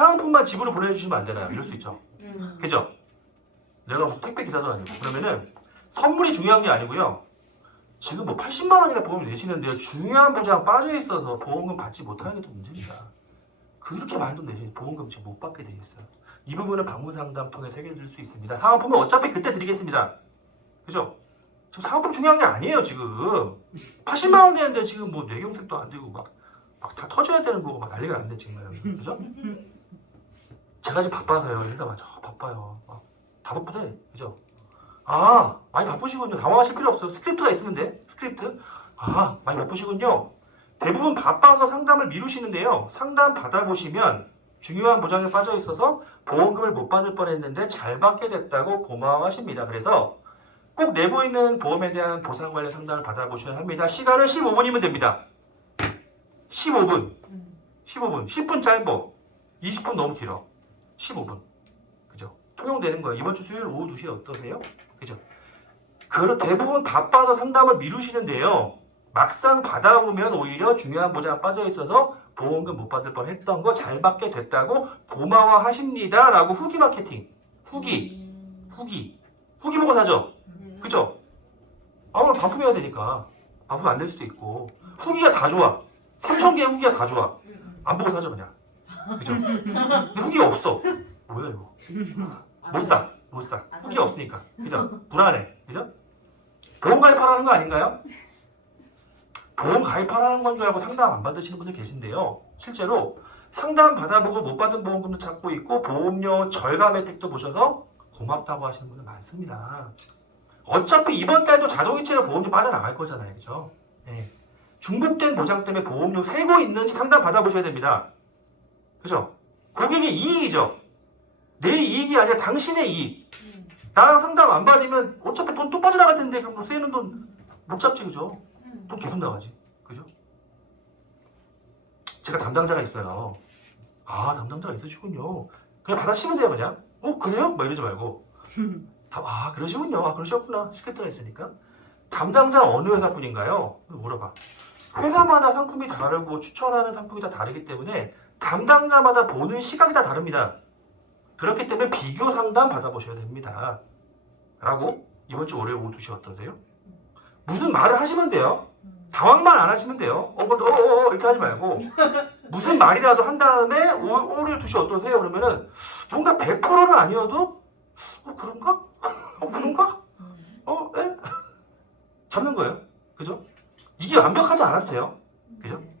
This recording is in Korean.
상품만 집으로 보내주시면 안 되나요? 이럴 수 있죠. 음. 그죠? 내가 무슨 택배 기사도 아니고 그러면은 선물이 중요한 게 아니고요. 지금 뭐 80만 원이나 보험 내시는데요. 중요한 보장 빠져 있어서 보험금 받지 못하는 게더 문제입니다. 그렇게 많은 돈 내시는 보험금 지금 못 받게 돼 있어요. 이 부분은 방문 상담 통해 해결 드릴 수 있습니다. 상품은 어차피 그때 드리겠습니다. 그죠? 지금 상품 중요한 게 아니에요 지금. 80만 원 내는데 지금 뭐 뇌경색도 안 되고 막 막 다 터져야 되는 거고 막 난리가 났네 지금. 그죠? 제가 지금 바빠서요. 일단 맞아 바빠요. 막다 바쁘대. 그죠? 아, 많이 바쁘시군요. 당황하실 필요 없어요. 스크립트가 있으면 돼. 스크립트. 아, 많이 바쁘시군요. 대부분 바빠서 상담을 미루시는데요. 상담 받아보시면 중요한 보장에 빠져 있어서 보험금을 못 받을 뻔했는데 잘 받게 됐다고 고마워하십니다. 그래서 꼭 내고 있는 보험에 대한 보상 관련 상담을 받아보셔야 합니다. 시간은 15분이면 됩니다. 15분. 음. 15분. 10분 짧어. 20분 너무 길어. 15분. 그죠? 통용되는 거예요. 이번 주 수요일 오후 2시에 어떠세요? 그죠? 그 대부분 바빠서 상담을 미루시는데요. 막상 받아보면 오히려 중요한 보장 빠져 있어서 보험금 못 받을 뻔 했던 거 잘 받게 됐다고 고마워 하십니다. 라고 후기 마케팅. 후기. 음. 후기. 후기 보고 사죠? 음. 그죠? 아무나 반품해야 되니까. 반품 안 될 수도 있고. 후기가 다 좋아. 3,000개의 후기가 다 좋아. 음. 안 보고 사죠 그냥 그죠? 후기가 없어 뭐야 이거 못 사, 못 사. 후기가 없으니까 그죠? 불안해 그죠? 보험 가입하라는 거 아닌가요? 보험 가입하라는 건 줄 알고 상담 안 받으시는 분들 계신데요 실제로 상담 받아보고 못 받은 보험금도 찾고 있고 보험료 절감 혜택도 보셔서 고맙다고 하시는 분들 많습니다 어차피 이번 달도 자동이체로 보험료 빠져나갈 거잖아요 그죠? 네. 중복된 보장 때문에 보험료 세고 있는지 상담 받아보셔야 됩니다. 그죠? 고객의 이익이죠. 내 이익이 아니라 당신의 이익. 음. 나랑 상담 안 받으면 어차피 돈 또 빠져나갈 텐데 그럼 뭐 세는 돈 못 잡지 그죠? 음. 돈 계속 나가지. 그죠? 제가 담당자가 있어요. 아 담당자가 있으시군요. 그냥 받아치면 돼요 그냥. 어 그래요? 막 이러지 말고. 다- 아 그러시군요. 아 그러셨구나. 스크립트가 있으니까. 담당자 어느 회사 분인가요? 물어봐. 회사마다 상품이 다르고 추천하는 상품이 다 다르기 때문에 담당자마다 보는 시각이 다 다릅니다. 그렇기 때문에 비교 상담 받아보셔야 됩니다. 라고 이번 주 월요일 오후 2시 어떠세요? 무슨 말을 하시면 돼요. 음. 당황만 안 하시면 돼요. 어, 어, 어, 어, 이렇게 하지 말고 무슨 말이라도 한 다음에 오, 오늘 2시 어떠세요? 그러면은 뭔가 100%는 아니어도 어, 그런가? 어, 그런가? 음. 어, 에? 잡는 거예요. 그죠? 이게 완벽하지 않아도 돼요. 그죠? 네.